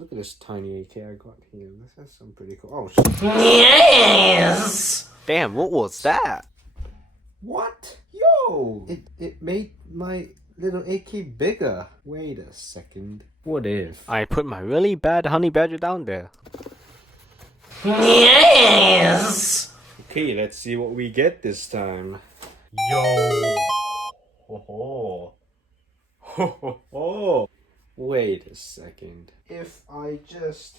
Look at this tiny AK I got here. This has some pretty cool. Oh, Yes! Damn, what was that? what? Yo! It made my little AK bigger. Wait a second. What if I put my really bad honey badger down there. Yes! Okay, let's see what we get this time. Yo! Ho ho! Ho ho ho! Wait a second. If I just...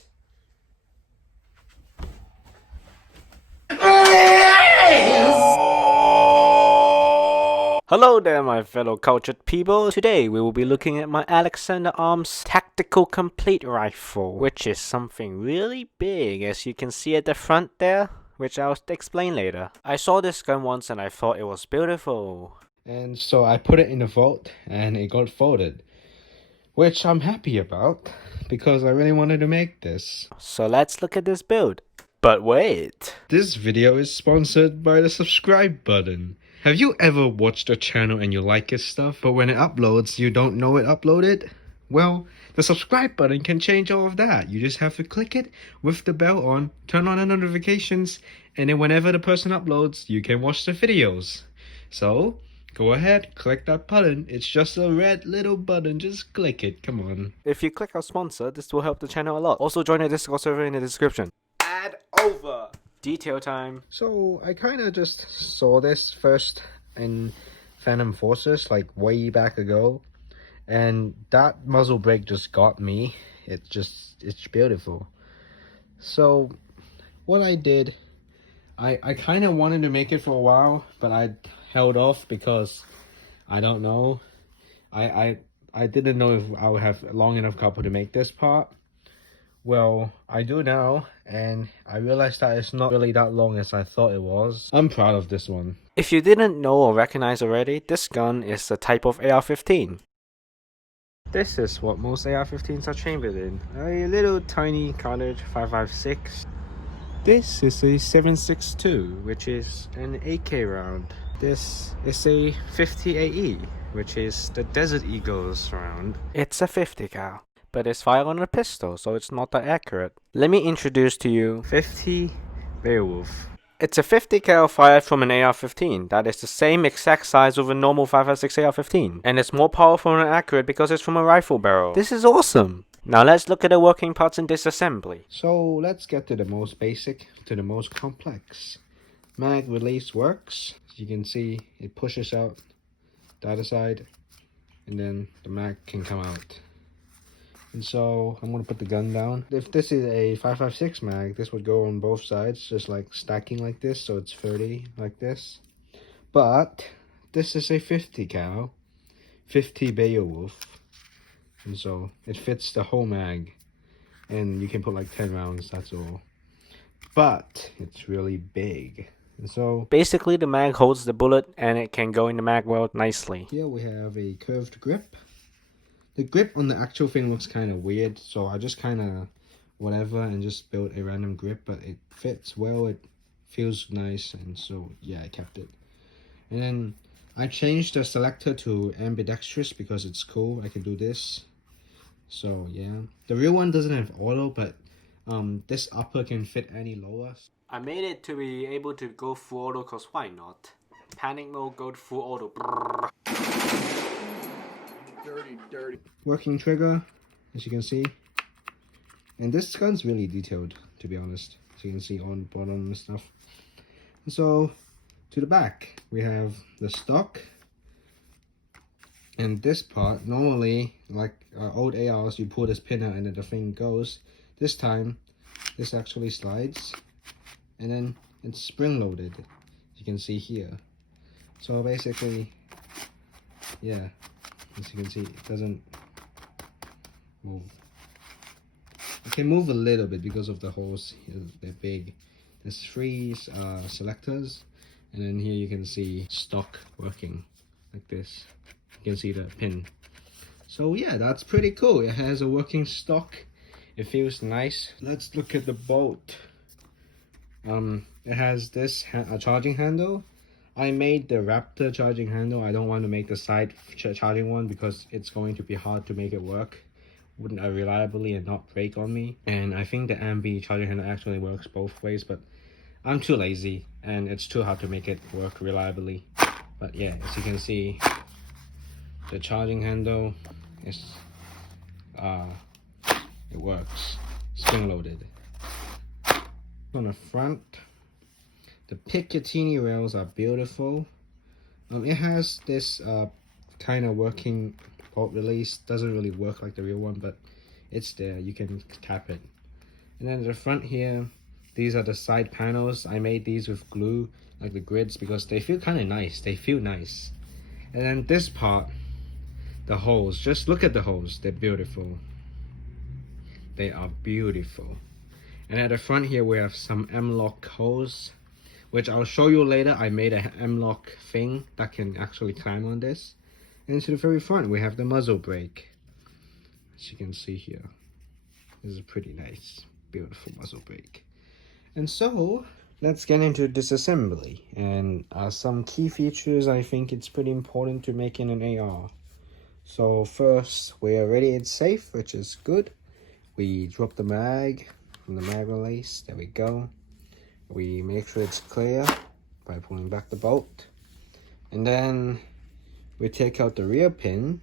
Hello there, my fellow cultured people. Today we will be looking at my Alexander Arms Tactical Complete Rifle, which is something really big, as you can see at the front there, which I'll explain later. I saw this gun once and I thought it was beautiful. And so I put it in the vault and it got folded, which I'm happy about because I really wanted to make this. So let's look at this build. But wait. This video is sponsored by the subscribe button. Have you ever watched a channel and you like its stuff, but when it uploads, you don't know it uploaded? Well, the subscribe button can change all of that. You just have to click it with the bell on, turn on the notifications, and then whenever the person uploads, you can watch the videos. So, go ahead, click that button. It's just a red little button. Just click it. Come on. If you click our sponsor, this will help the channel a lot. Also join the Discord server in the description. Add over! Detail time. So I kind of just saw this first in Phantom Forces like way back ago, and that muzzle brake just got me. It's beautiful. So what I did, I kind of wanted to make it for a while, but I held off because I don't know. I didn't know if I would have long enough couple to make this part. Well, I do now, and I realized that it's not really that long as I thought it was. I'm proud of this one. If you didn't know or recognize already, this gun is the type of AR-15. This is what most AR-15s are chambered in. A little tiny cartridge 5.56. This is a 7.62, which is an AK round. This is a 50 AE, which is the Desert Eagles round. It's a 50 cal. But it's fired on a pistol, so it's not that accurate. Let me introduce to you 50 Beowulf. It's a 50 cal fired from an AR-15 that is the same exact size of a normal 5.56 AR-15, and it's more powerful and accurate because it's from a rifle barrel. This is awesome! Now let's look at the working parts in disassembly. So let's get to the most basic to the most complex. Mag release works. As you can see, it pushes out the other side, and then the mag can come out. And so I'm going to put the gun down. If this is a 5.56 mag, this would go on both sides, just like stacking like this, so it's 30 like this. But this is a 50 cal, 50 Beowulf, and so it fits the whole mag, and you can put like 10 rounds, that's all. But it's really big. And so basically the mag holds the bullet and it can go in the mag well nicely. Here we have a curved grip. The grip on the actual thing looks kind of weird, so I just kind of whatever and just built a random grip, but it fits well, it feels nice, and so yeah, I kept it. And then I changed the selector to ambidextrous because it's cool. I can do this. So yeah, the real one doesn't have auto, but this upper can fit any lower. I made it to be able to go full auto cause why not? Panic mode, go full auto. Brrr. Dirty. Working trigger, as you can see. And this gun's really detailed, to be honest. As you can see on the bottom and stuff. And so, to the back, we have the stock. And this part, normally, like old ARs, you pull this pin out and then the thing goes. This time, this actually slides. And then it's spring-loaded, as you can see here. So basically, yeah. As you can see, it doesn't move. It can move a little bit because of the holes. They're big. There's 3 selectors, and then here you can see stock working like this. You can see the pin. So yeah, that's pretty cool. It has a working stock. It feels nice. Let's look at the bolt. It has this charging handle. I made the Raptor charging handle. I don't want to make the side charging one because it's going to be hard to make it work reliably and not break on me. And I think the MB charging handle actually works both ways, but I'm too lazy and it's too hard to make it work reliably. But yeah, as you can see, the charging handle is it works, spring loaded. On the front, the Picatinny rails are beautiful. It has this kind of working bolt release. Doesn't really work like the real one, but it's there. You can tap it. And then the front here, these are the side panels. I made these with glue, like the grids, because they feel kind of nice. They feel nice. And then this part, the holes. Just look at the holes. They're beautiful. They are beautiful. And at the front here, we have some M-lock holes, which I'll show you later. I made a M-lock thing that can actually climb on this. And to the very front, we have the muzzle brake. As you can see here, this is a pretty nice, beautiful muzzle brake. And so, let's get into disassembly. And some key features I think it's pretty important to make in an AR. So first, we already it's safe, which is good. We drop the mag from the mag release. There we go. We make sure it's clear by pulling back the bolt. And then we take out the rear pin.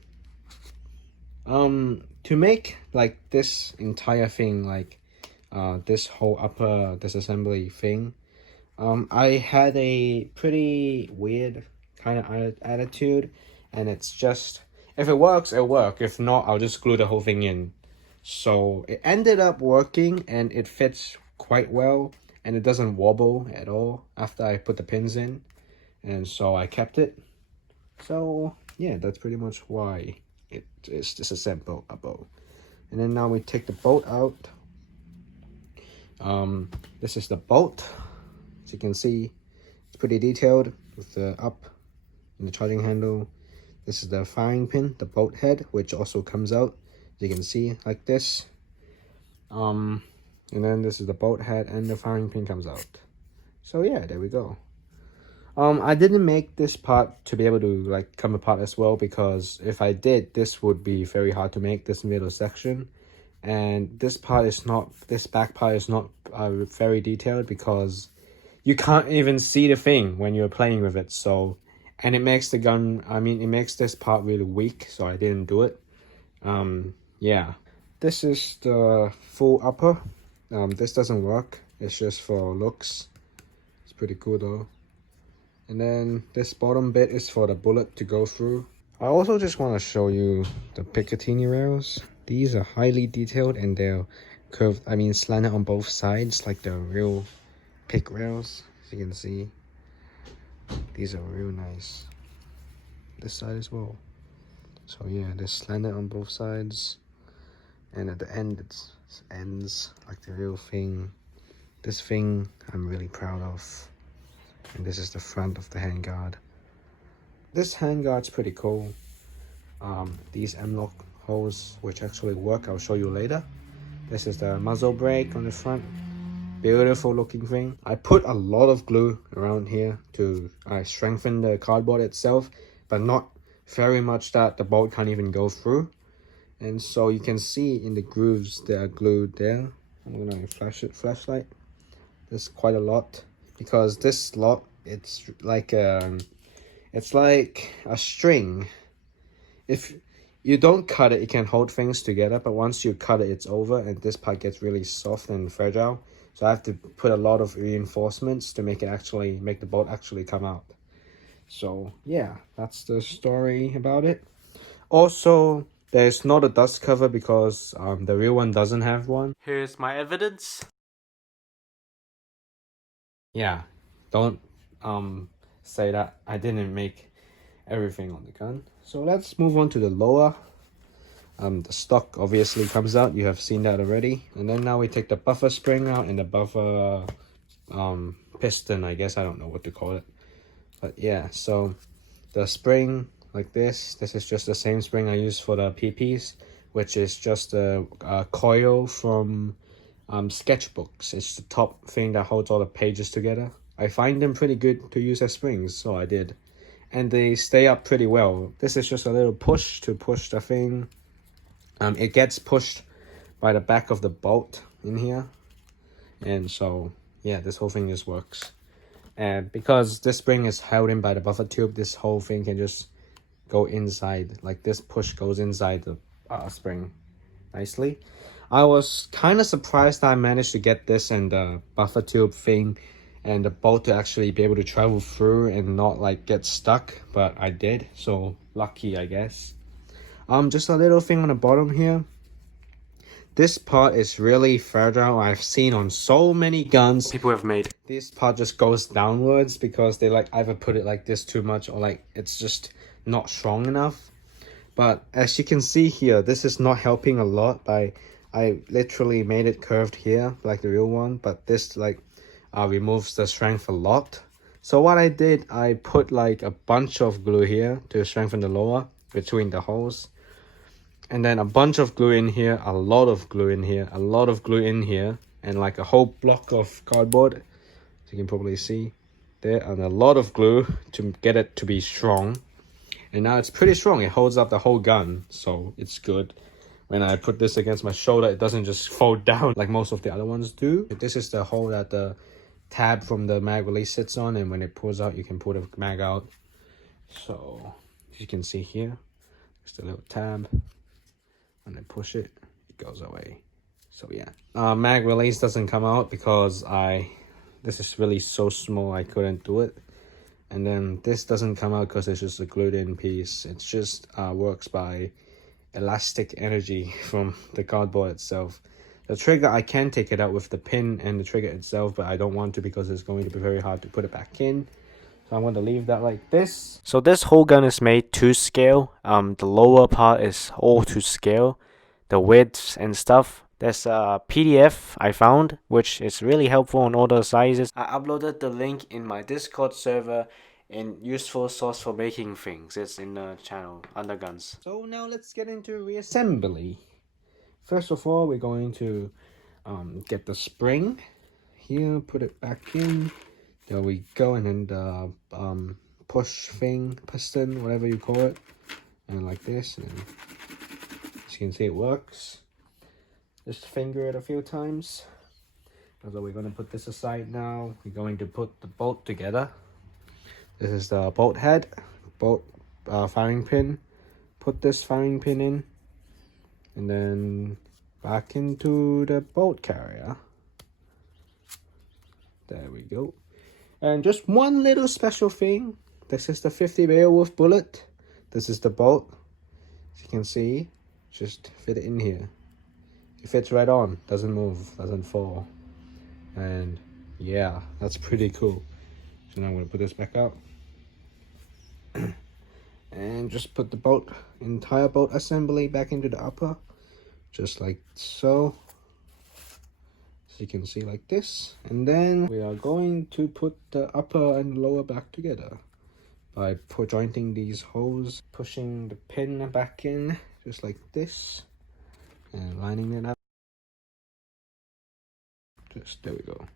To make like this entire thing, like this whole upper disassembly thing, I had a pretty weird kind of attitude, and it's just, if it works, it'll work. If not, I'll just glue the whole thing in. So it ended up working, and it fits quite well, and it doesn't wobble at all after I put the pins in, and so I kept it. So yeah, that's pretty much why it is disassemblable. And then now we take the bolt out. This is the bolt. As you can see, it's pretty detailed with the up and the charging handle. This is the firing pin, the bolt head, which also comes out, as you can see, like this. And then this is the bolt head, and the firing pin comes out. So yeah, there we go. I didn't make this part to be able to like come apart as well, because if I did, this would be very hard to make, this middle section. And this part is not, this back part is not very detailed, because you can't even see the thing when you're playing with it. So, and it makes the gun, I mean, it makes this part really weak, so I didn't do it. Yeah, this is the full upper. This doesn't work, it's just for looks. It's pretty cool though. And then this bottom bit is for the bullet to go through. I also just want to show you the Picatinny rails. These are highly detailed, and they're curved, I mean slanted on both sides like the real pick rails. As you can see, these are real nice. This side as well. So yeah, they're slanted on both sides, and at the end it ends like the real thing. This thing I'm really proud of. And this is the front of the handguard. This handguard's pretty cool. These M-lock holes, which actually work, I'll show you later. This is the muzzle brake on the front. Beautiful looking thing. I put a lot of glue around here to strengthen the cardboard itself, but not very much that the bolt can't even go through. And so you can see in the grooves they are glued there. I'm gonna flash it, flashlight. There's quite a lot, because this slot, it's like a string. If you don't cut it, it can hold things together, but once you cut it, it's over, and this part gets really soft and fragile. So I have to put a lot of reinforcements to make it actually, make the bolt actually come out. So yeah, that's the story about it. Also, there's not a dust cover because the real one doesn't have one. Here's my evidence. Yeah, don't say that I didn't make everything on the gun. So let's move on to the lower. The stock obviously comes out, you have seen that already. And then now we take the buffer spring out and the buffer piston, I guess, I don't know what to call it. But yeah, so the spring like this is just the same spring I use for the PPs, which is just a coil from sketchbooks. It's the top thing that holds all the pages together. I find them pretty good to use as springs, so I did. And they stay up pretty well. This is just a little push to push the thing it gets pushed by the back of the bolt in here, and so yeah, this whole thing just works. And because this spring is held in by the buffer tube, this whole thing can just go inside, like this push goes inside the spring nicely. I was kind of surprised that I managed to get this and the buffer tube thing and the bolt to actually be able to travel through and not like get stuck, but I did, so lucky I guess. Just a little thing on the bottom here. This part is really fragile. I've seen on so many guns people have made. This part just goes downwards because they like either put it like this too much or like it's just not strong enough. But as you can see here, this is not helping a lot. I literally made it curved here like the real one, but this like removes the strength a lot. So what I did, I put like a bunch of glue here to strengthen the lower between the holes. And then a bunch of glue in here, a lot of glue in here, a lot of glue in here, and like a whole block of cardboard, as you can probably see there, and a lot of glue to get it to be strong. And now it's pretty strong. It holds up the whole gun, so it's good. When I put this against my shoulder, it doesn't just fold down like most of the other ones do. This is the hole that the tab from the mag release sits on, and when it pulls out, you can pull the mag out. So as you can see here, just a little tab. When I push it, it goes away. So yeah, mag release doesn't come out because this is really so small I couldn't do it. And then this doesn't come out because it's just a glued in piece. It's just works by elastic energy from the cardboard itself. The trigger, I can take it out with the pin and the trigger itself, but I don't want to because it's going to be very hard to put it back in. So I'm going to leave that like this. So this whole gun is made to scale. The lower part is all to scale. The widths and stuff. There's a PDF I found, which is really helpful on all the sizes. I uploaded the link in my Discord server and useful source for making things. It's in the channel under guns. So now let's get into reassembly. First of all, we're going to get the spring here, put it back in. There we go, and then the push thing, piston, whatever you call it, and like this, and as you can see it works. Just finger it a few times. So we're going to put this aside now. We're going to put the bolt together. This is the bolt head, bolt firing pin. Put this firing pin in, and then back into the bolt carrier. There we go. And just one little special thing. This is the 50 Beowulf bullet. This is the bolt. As you can see, just fit it in here. It fits right on, doesn't move, doesn't fall. And yeah, that's pretty cool. So now I'm going to put this back out. And just put the bolt, entire bolt assembly back into the upper. Just like so. You can see like this, and then we are going to put the upper and lower back together by jointing these holes, pushing the pin back in just like this and lining it up. Just there we go.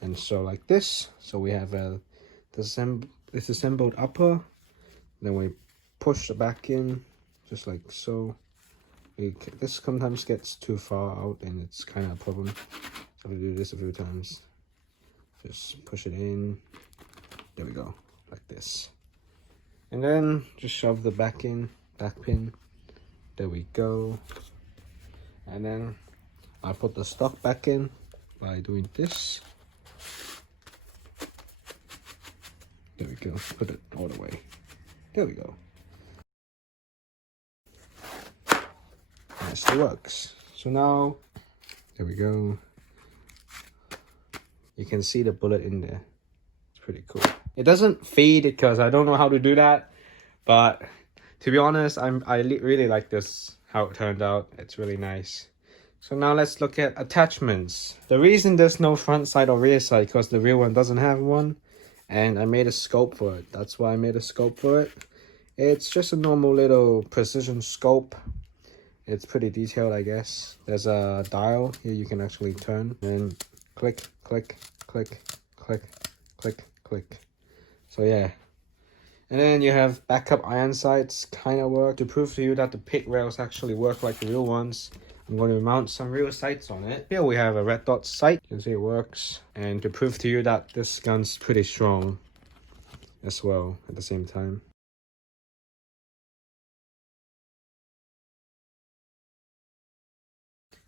And so like this, so we have a disassembled upper, then we push the back in just like so. This sometimes gets too far out and it's kind of a problem. So we do this a few times. Just push it in. There we go, like this. And then just shove the back pin. There we go. And then I put the stock back in by doing this. There we go. Put it all the way. There we go. It still works. So now, there we go. You can see the bullet in there. It's pretty cool. It doesn't feed because I don't know how to do that, but to be honest, I really like this, how it turned out. It's really nice. So now let's look at attachments. The reason there's no front side or rear side because the rear one doesn't have one, and I made a scope for it. That's why I made a scope for it. It's just a normal little precision scope. It's pretty detailed, I guess. There's a dial here you can actually turn and click, click, click, click, click, click. So yeah. And then you have backup iron sights, kind of work. To prove to you that the pit rails actually work like the real ones, I'm going to mount some real sights on it. Here we have a red dot sight. You can see it works. And to prove to you that this gun's pretty strong as well at the same time.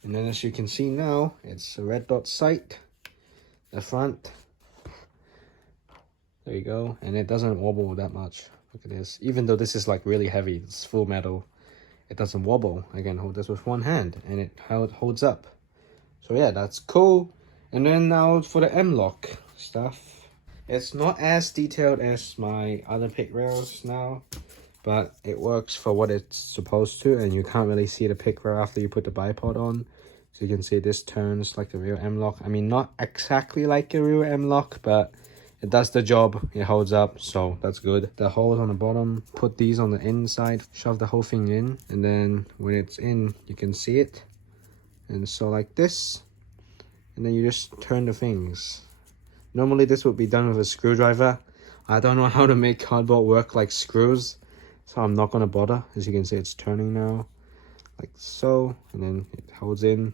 And then as you can see now, it's a red dot sight. The front. There you go. And it doesn't wobble that much. Look at this. Even though this is like really heavy, it's full metal, it doesn't wobble. I can hold this with one hand and it holds up. So yeah, that's cool. And then now for the M-lock stuff. It's not as detailed as my other pick rails now, but it works for what it's supposed to, and you can't really see the pick rail after you put the bipod on. So you can see this turns like the real M-lock. I mean, not exactly like a real M-lock, but it does the job. It holds up, so that's good. The holes on the bottom, put these on the inside, shove the whole thing in, and then when it's in, you can see it. And so like this, and then you just turn the things. Normally this would be done with a screwdriver. I don't know how to make cardboard work like screws, so I'm not gonna bother. As you can see, it's turning now, like so, and then it holds in.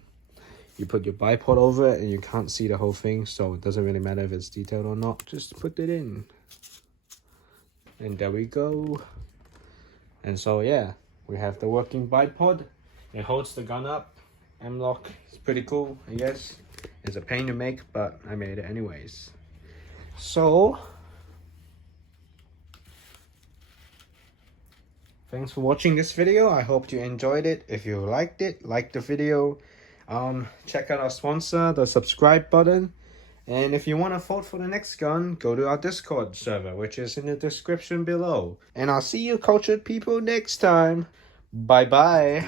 You put your bipod over it and you can't see the whole thing, so it doesn't really matter if it's detailed or not. Just put it in. And there we go. And so yeah, we have the working bipod. It holds the gun up. M-lock is pretty cool, I guess. It's a pain to make, but I made it anyways. So thanks for watching this video. I hope you enjoyed it. If you liked it, like the video. Check out our sponsor, the subscribe button. And if you want to vote for the next gun, go to our Discord server, which is in the description below. And I'll see you cultured people next time. Bye bye.